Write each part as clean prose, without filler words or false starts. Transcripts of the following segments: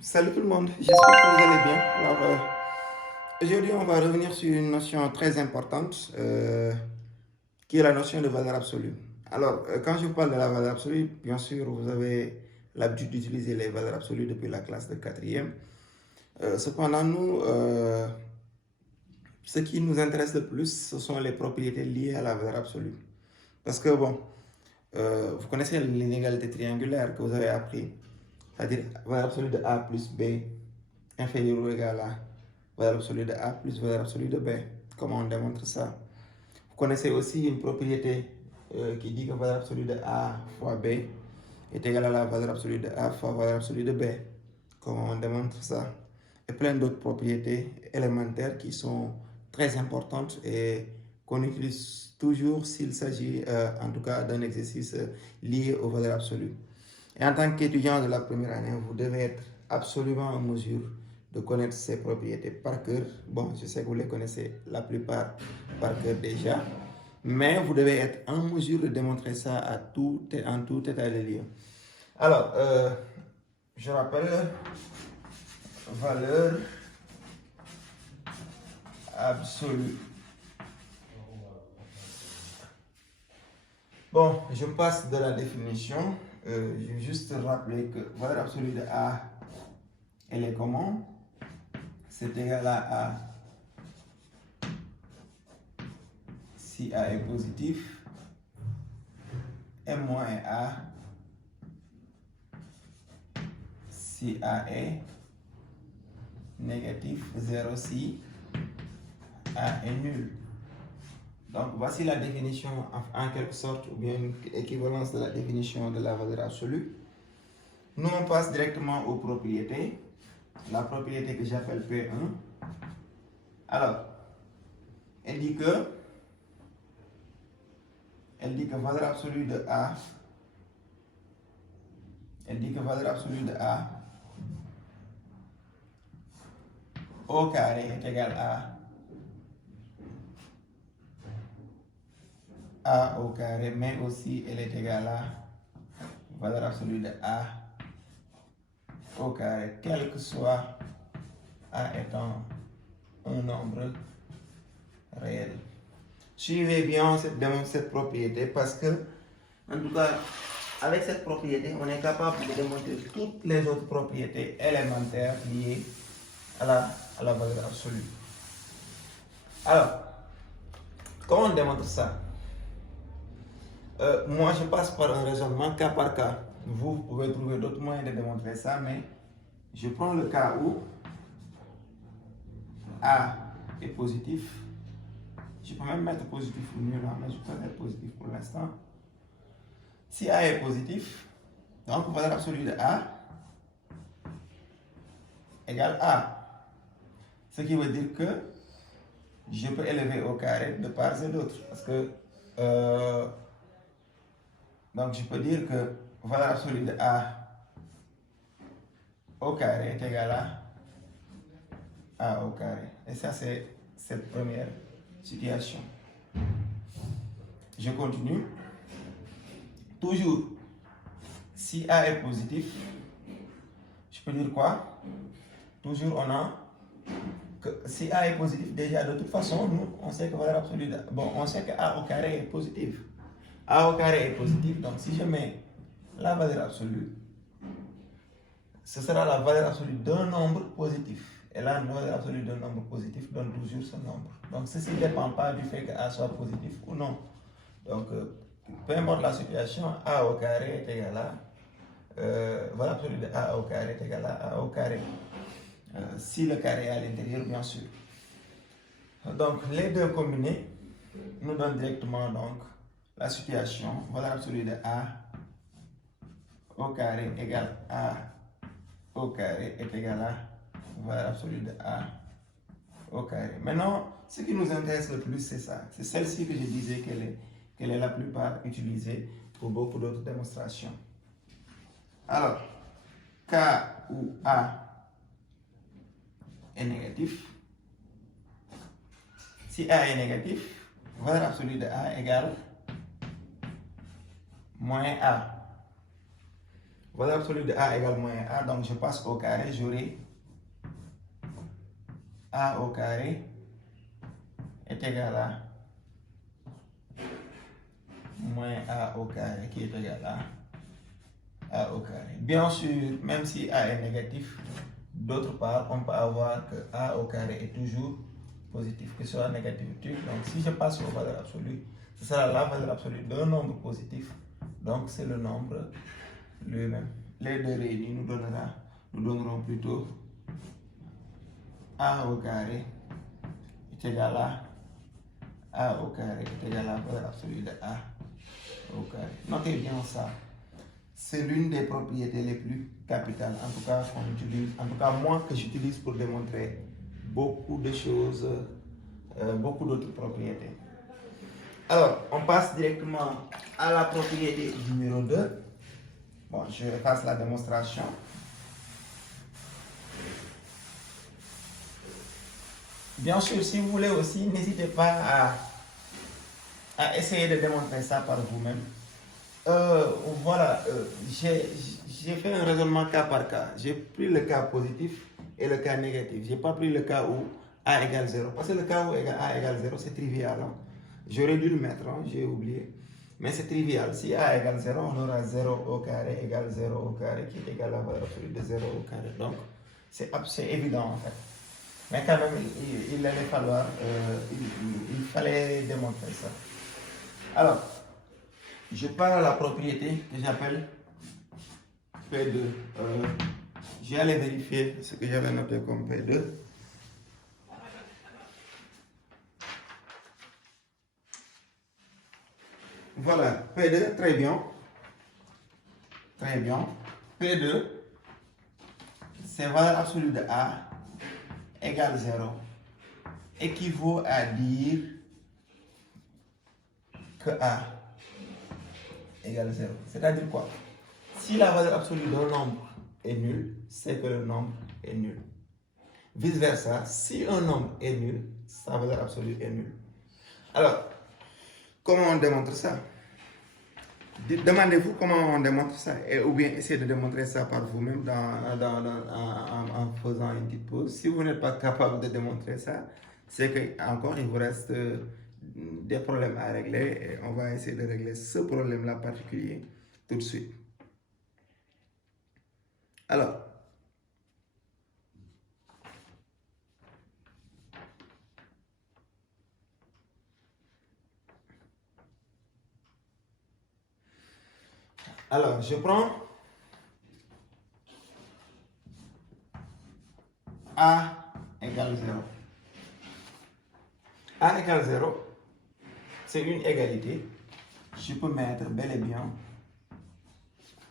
Salut tout le monde, j'espère que vous allez bien. Aujourd'hui, on va revenir sur une notion très importante qui est la notion de valeur absolue. Quand je vous parle de la valeur absolue, bien sûr, vous avez l'habitude d'utiliser les valeurs absolues depuis la classe de quatrième. Cependant, ce qui nous intéresse le plus, ce sont les propriétés liées à la valeur absolue. Parce que, vous connaissez l'inégalité triangulaire que vous avez appris, c'est-à-dire valeur absolue de A plus B inférieur ou égal à valeur absolue de A plus valeur absolue de B. Comment on démontre ça? Vous connaissez aussi une propriété qui dit que valeur absolue de A fois B est égale à la valeur absolue de A fois valeur absolue de B. Comment on démontre ça? Et plein d'autres propriétés élémentaires qui sont très importantes et qu'on utilise toujours s'il s'agit en tout cas d'un exercice lié aux valeurs absolues. Et en tant qu'étudiant de la première année, vous devez être absolument en mesure de connaître ces propriétés par cœur. Bon, je sais que vous les connaissez la plupart par cœur déjà, mais vous devez être en mesure de démontrer ça en tout état de lieu. Je rappelle, valeur absolue. Bon, je passe de la définition. Je vais juste rappeler que valeur absolue de A, elle est comment? C'est égal à A si A est positif et moins A si A est négatif, 0 si A est nul. Donc voici la définition en quelque sorte, ou bien une équivalence de la définition de la valeur absolue. Nous on passe directement aux propriétés. La propriété que j'appelle P1. Alors, elle dit que valeur absolue de A, au carré est égal à A au carré, mais aussi elle est égale à valeur absolue de A au carré, quel que soit A étant un nombre réel. Suivez bien cette propriété parce que, en tout cas, avec cette propriété, on est capable de démontrer toutes les autres propriétés élémentaires liées à la valeur absolue. Alors, comment on démontre ça? Moi, je passe par un raisonnement cas par cas. Vous pouvez trouver d'autres moyens de démontrer ça, mais je prends le cas où A est positif. Je peux même mettre positif ou nul, mais je peux mettre positif pour l'instant. Si A est positif, donc valeur absolue de A égale A. Ce qui veut dire que je peux élever au carré de part et d'autre. Parce que, donc je peux dire que valeur absolue de A au carré est égale à A au carré. Et ça, c'est cette première situation. Je continue. Toujours, si A est positif, je peux dire quoi? Toujours, on a que si A est positif, déjà de toute façon, nous, on sait que valeur absolue de, on sait que A au carré est positif. A au carré est positif, donc si je mets la valeur absolue, ce sera la valeur absolue d'un nombre positif. Et la valeur absolue d'un nombre positif donne toujours ce nombre. Donc ceci ne dépend pas du fait que A soit positif ou non. Donc peu importe la situation, A au carré est égal à valeur absolue de A au carré est égal à A au carré. Si le carré est à l'intérieur, bien sûr. Donc les deux combinés nous donnent directement donc la situation valeur absolue de A au carré égale A au carré est égal à valeur absolue de A au carré. Maintenant, ce qui nous intéresse le plus, c'est ça. C'est celle-ci que je disais qu'elle est la plupart utilisée pour beaucoup d'autres démonstrations. Alors, K où A est négatif. Si A est négatif, valeur absolue de A égale moins A. valeur absolue de A égale moyen A, donc je passe au carré, j'aurai A au carré est égal à moins A au carré qui est égal à A au carré. Bien sûr, même si A est négatif, d'autre part, on peut avoir que A au carré est toujours positif, que ce soit négatif ou truc. Donc, si je passe aux valeurs absolues, ce sera la valeur absolue d'un nombre positif. Donc, c'est le nombre lui-même. Les deux réunis nous donneront plutôt A au carré est égal à A au carré est égal à la valeur absolue de A au carré. Notez bien ça. C'est l'une des propriétés les plus capitales, en tout cas qu'on utilise, en tout cas moi que j'utilise pour démontrer beaucoup de choses, beaucoup d'autres propriétés. Alors, on passe directement à la propriété numéro 2. Bon, je fasse la démonstration. Bien sûr, si vous voulez aussi, n'hésitez pas à essayer de démontrer ça par vous-même. Voilà, j'ai fait un raisonnement cas par cas. J'ai pris le cas positif et le cas négatif. Je n'ai pas pris le cas où A égale 0. Parce que le cas où A égale 0, c'est trivial. Hein. J'aurais dû le mettre, hein, j'ai oublié. Mais c'est trivial. Si A égale 0, on aura 0 au carré égale 0 au carré qui est égal à la valeur absolue de 0 au carré. Donc, c'est évident en fait. Mais quand même, il allait falloir, il fallait démontrer ça. Alors, je pars à la propriété que j'appelle P2. J'allais vérifier ce que j'avais noté comme P2. Voilà, P2, très bien. Très bien. P2, c'est valeur absolue de A égale 0. Équivaut à dire que A égale 0. C'est-à-dire quoi? Si la valeur absolue d'un nombre est nulle, c'est que le nombre est nul. Vice versa, si un nombre est nul, sa valeur absolue est nulle. Alors, comment on démontre ça? Demandez-vous comment on démontre ça, ou bien essayez de démontrer ça par vous-même en faisant une petite pause. Si vous n'êtes pas capable de démontrer ça, c'est qu'encore il vous reste des problèmes à régler et on va essayer de régler ce problème-là particulier tout de suite. Alors, je prends A égale 0. A égale 0, c'est une égalité. Je peux mettre bel et bien,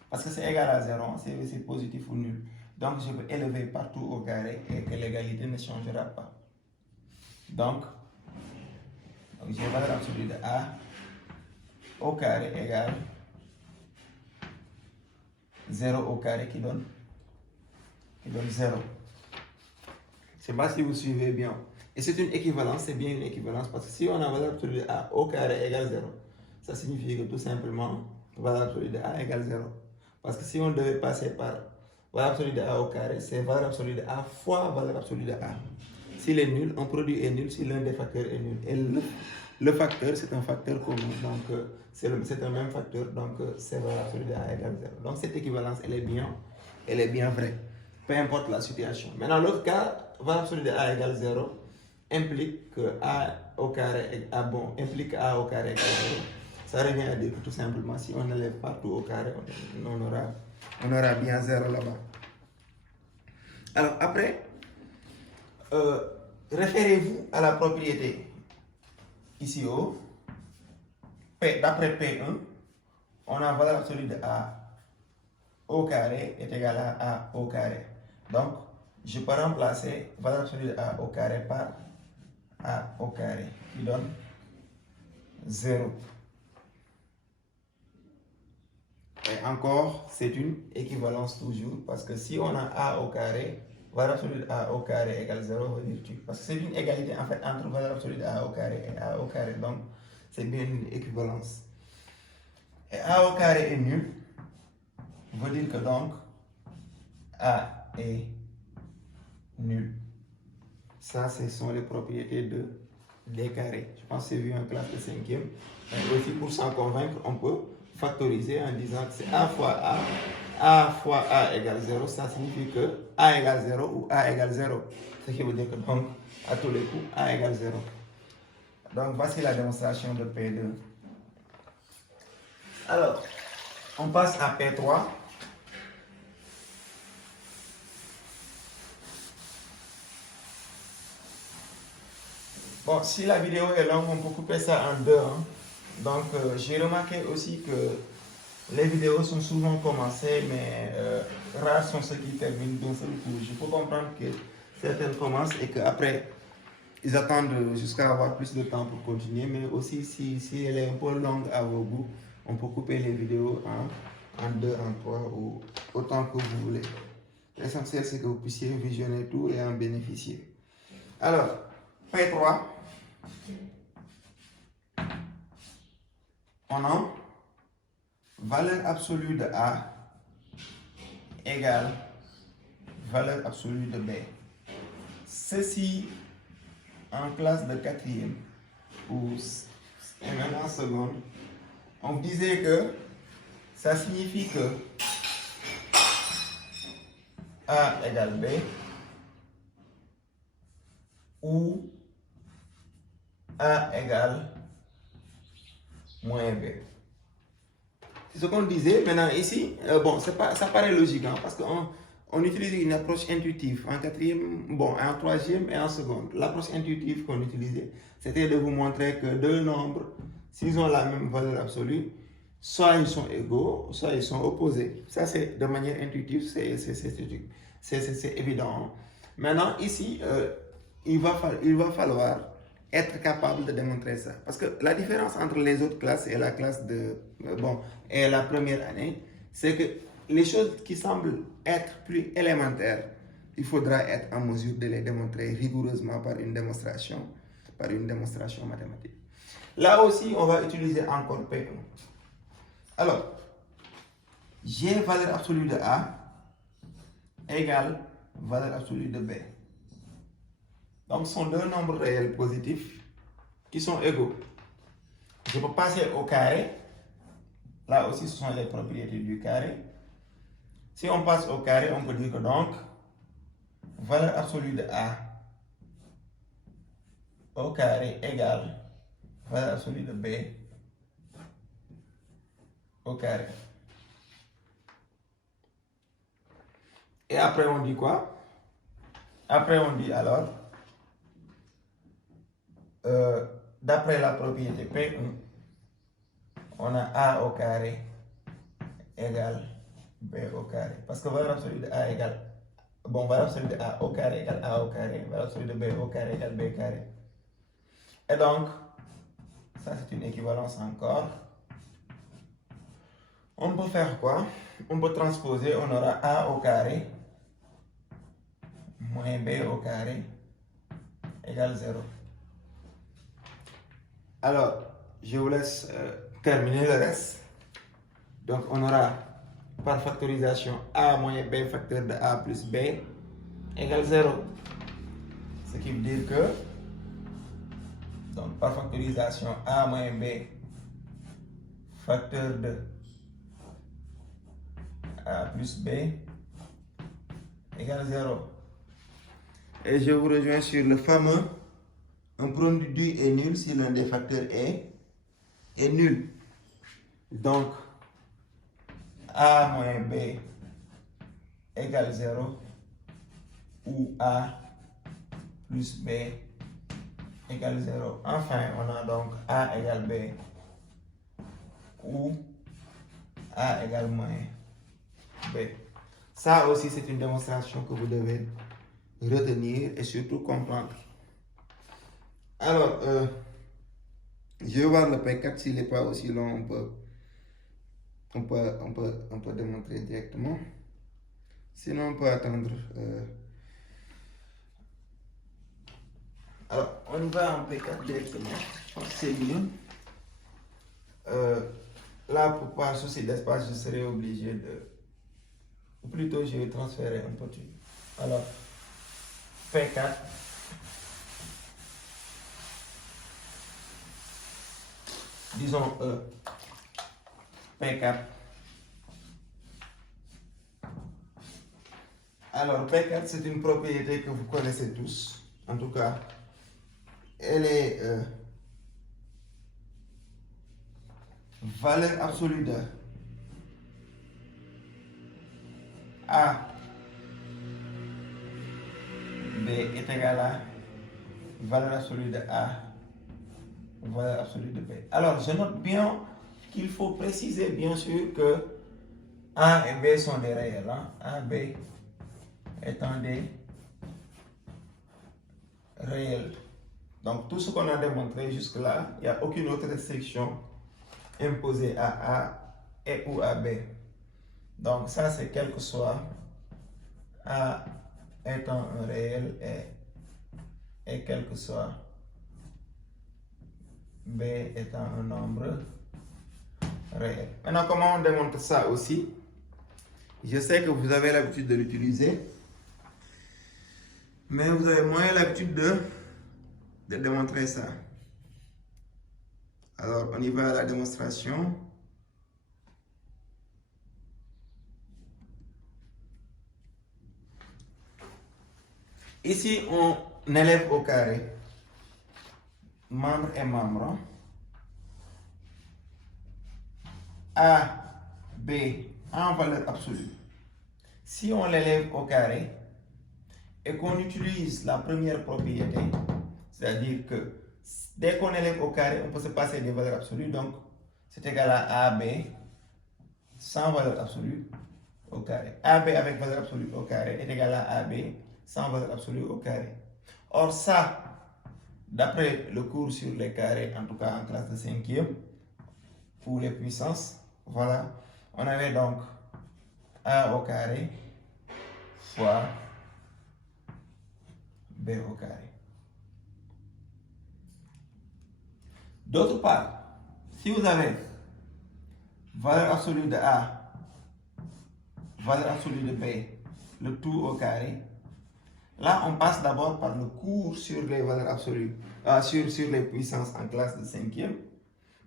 parce que c'est égal à 0, c'est positif ou nul. Donc, je peux élever partout au carré et que l'égalité ne changera pas. Donc j'ai valeur absolue de A au carré égale 0 au carré qui donne 0. Je ne sais pas si vous suivez bien. Et c'est une équivalence, c'est bien une équivalence parce que si on a valeur absolue de A au carré égale 0, ça signifie que tout simplement valeur absolue de A égale 0. Parce que si on devait passer par valeur absolue de A au carré, c'est valeur absolue de A fois valeur absolue de A. S'il est nul, un produit est nul si l'un des facteurs est nul. Et le facteur, c'est un facteur commun. Donc, c'est un même facteur. Donc, c'est valeur absolue de A égale 0. Donc, cette équivalence, elle est bien vraie. Peu importe la situation. Maintenant, l'autre cas, valeur absolue de A égale 0 implique que A au carré implique A au carré égale 0. Ça revient à dire que tout simplement, si on élève partout au carré, on aura bien 0 là-bas. Alors, après, référez-vous à la propriété ici haut. D'après P1, on a valeur absolue de A au carré est égal à A au carré. Donc, je peux remplacer valeur absolue de A au carré par A au carré qui donne 0. Et encore, c'est une équivalence toujours parce que si on a A au carré, valeur absolue de A au carré égale 0 veut dire tu. Parce que c'est une égalité en fait entre valeur absolue de A au carré et A au carré. Donc, c'est bien une équivalence. Et A au carré est nul. veut dire que donc A est nul. Ça, ce sont les propriétés des carrés. Je pense que c'est vu en classe de 5e. Et aussi, pour s'en convaincre, on peut factoriser en disant que c'est A fois A égale 0. Ça signifie que A égale 0 ou A égale 0. Ce qui veut dire que donc, à tous les coups, A égale 0. Donc, voici la démonstration de P2. Alors, on passe à P3. Bon, si la vidéo est longue, on peut couper ça en deux. Hein. Donc, j'ai remarqué aussi que les vidéos sont souvent commencées, mais rares sont ceux qui terminent d'un seul coup. Je peux comprendre que certaines commencent et qu'après, ils attendent jusqu'à avoir plus de temps pour continuer. Mais aussi, si elle est un peu longue à vos goûts, on peut couper les vidéos en deux, en trois, ou autant que vous voulez. L'essentiel, c'est que vous puissiez visionner tout et en bénéficier. Alors, P3, on a valeur absolue de A égale valeur absolue de B. Ceci en classe de 4e ou même en seconde, on disait que ça signifie que A égale B ou A égale moins B. C'est ce qu'on disait. Maintenant, ici, bon, ça paraît logique, hein, parce qu'on utilise une approche intuitive en 4e, bon, en 3e et en seconde. L'approche intuitive qu'on utilisait, c'était de vous montrer que deux nombres, s'ils ont la même valeur absolue, soit ils sont égaux, soit ils sont opposés. Ça, c'est de manière intuitive, c'est évident. Maintenant, ici, il va falloir être capable de démontrer ça. Parce que la différence entre les autres classes et la classe et la première année, c'est que les choses qui semblent être plus élémentaires, il faudra être en mesure de les démontrer rigoureusement par une démonstration mathématique. Là aussi, on va utiliser encore P1. Alors, G valeur absolue de A égale valeur absolue de B. Donc, ce sont deux nombres réels positifs qui sont égaux. Je peux passer au carré. Là aussi, ce sont les propriétés du carré. Si on passe au carré, on peut dire que donc, valeur absolue de A au carré égale valeur absolue de B au carré. Et après, on dit quoi? Après, on dit alors, d'après la propriété P1, on a A au carré égale B au carré. Parce que valeur absolue de A égale, valeur absolue de A au carré égale A au carré, valeur absolue de B au carré égale B carré. Et donc, ça c'est une équivalence encore. On peut faire quoi? On peut transposer, on aura A au carré moins B au carré égale 0. Alors, je vous laisse terminer le reste. Donc, on aura par factorisation A moins B facteur de A plus B égale 0. Ce qui veut dire que, donc par factorisation A moins B facteur de A plus B égale 0. Et je vous rejoins sur le fameux un produit est nul si l'un des facteurs est nul. Donc, A moins B égale 0 ou A plus B égale 0. Enfin, on a donc A égale B ou A égale moins B. Ça aussi, c'est une démonstration que vous devez retenir et surtout comprendre. Alors, je vais voir le P4 s'il n'est pas aussi long, on peut démontrer directement. Sinon, on peut attendre. Alors, on y va en P4 directement. Je pense que c'est mieux. Là, pour pas souci d'espace, je serai obligé ou plutôt je vais transférer un petit. Alors, P4 disons P4. Alors, P4, c'est une propriété que vous connaissez tous. En tout cas, elle est valeur absolue de A B est égal à valeur absolue de A, valeur absolue de B. Alors, je note bien qu'il faut préciser, bien sûr, que A et B sont des réels. Hein? A, B étant des réels. Donc, tout ce qu'on a démontré jusque-là, il n'y a aucune autre restriction imposée à A et ou à B. Donc, ça, c'est quel que soit A étant un réel et quel que soit B étant un nombre réel. Maintenant, comment on démontre ça aussi? Je sais que vous avez l'habitude de l'utiliser, mais vous avez moins l'habitude de démontrer ça. Alors, on y va à la démonstration. Ici, on élève au carré membre et membre. A, B en valeur absolue. Si on l'élève au carré et qu'on utilise la première propriété, c'est-à-dire que dès qu'on élève au carré, on peut se passer des valeurs absolues. Donc, c'est égal à AB sans valeur absolue au carré. AB avec valeur absolue au carré est égal à AB sans valeur absolue au carré. Or, ça, d'après le cours sur les carrés, en tout cas en classe de 5e, pour les puissances, voilà, on avait donc A au carré fois B au carré. D'autre part, si vous avez valeur absolue de A, valeur absolue de B, le tout au carré, là on passe d'abord par le cours sur les valeurs absolues, sur les puissances en classe de 5e,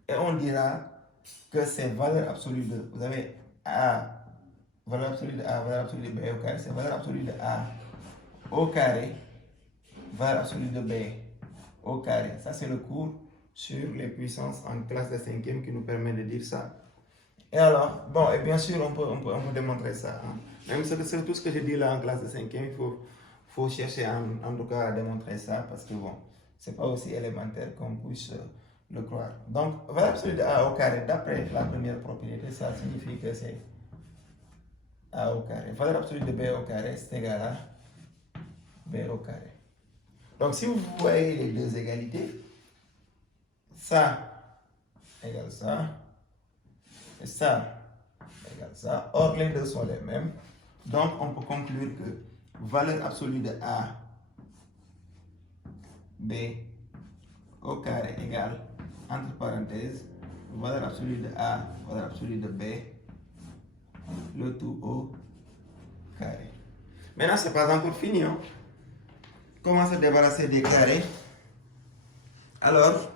et on dira que ces valeurs absolues de, vous avez A, valeur absolue de A, valeur absolue de B au carré, c'est valeur absolue de A au carré, valeur absolue de B au carré. Ça c'est le cours sur les puissances en classe de 5e qui nous permet de dire ça. Et alors, bon, et bien sûr, on peut démontrer ça. Hein. Même c'est tout ce que je dis là en classe de 5e, il faut chercher en tout cas à démontrer ça parce que bon, c'est pas aussi élémentaire qu'on puisse le croire. Donc, valeur absolue de A au carré, d'après la première propriété, ça signifie que c'est A au carré. Valeur absolue de B au carré, c'est égal à B au carré. Donc, si vous voyez les deux égalités, ça égale ça, et ça égale ça. Or, les deux sont les mêmes. Donc, on peut conclure que valeur absolue de A, B au carré égale, entre parenthèses, valeur absolue de A, valeur absolue de B, le tout au carré. Maintenant, ce n'est pas encore fini. Hein? Comment se débarrasser des carrés? Alors,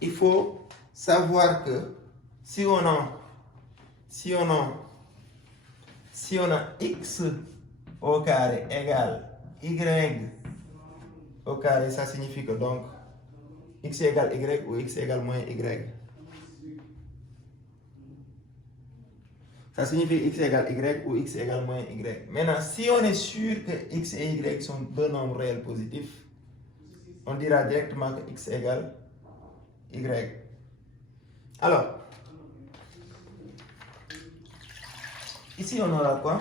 il faut savoir que si on a x au carré égale y au carré, ça signifie que donc x égale y ou x égale moins y. Ça signifie x égale y ou x égale moins y. Maintenant, si on est sûr que x et y sont deux nombres réels positifs, on dira directement que x égale y. Alors, ici on aura quoi?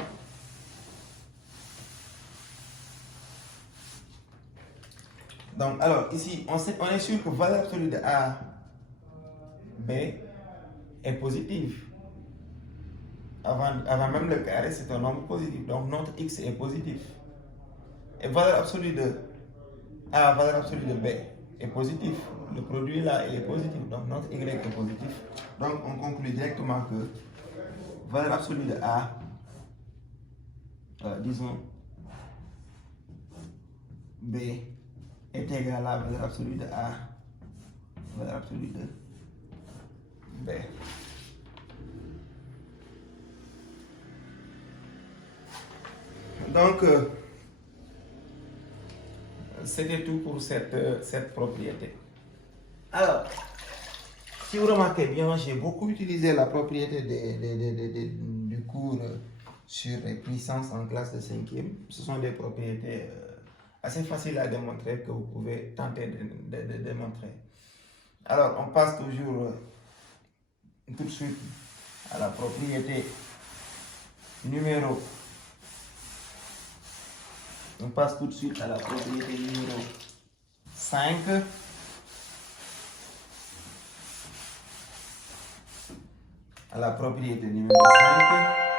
Donc, alors, ici, on est sûr que valeur absolue de A, B est positive. Avant même le carré, c'est un nombre positif. Donc, notre x est positif. Et valeur absolue de A, valeur absolue de B est positif. Le produit là, il est positif. Donc, notre y est positif. Donc, on conclut directement que valeur absolue de A disons, B est égal à la valeur absolue de A, valeur absolue de B. Donc, c'était tout pour cette propriété. Alors, si vous remarquez bien, j'ai beaucoup utilisé la propriété du cours sur les puissances en classe de 5e. Ce sont des propriétés assez faciles à démontrer que vous pouvez tenter de démontrer. Alors, on passe toujours tout de suite à la propriété numéro. On passe tout de suite à la propriété numéro 5. À la propriété numéro 5.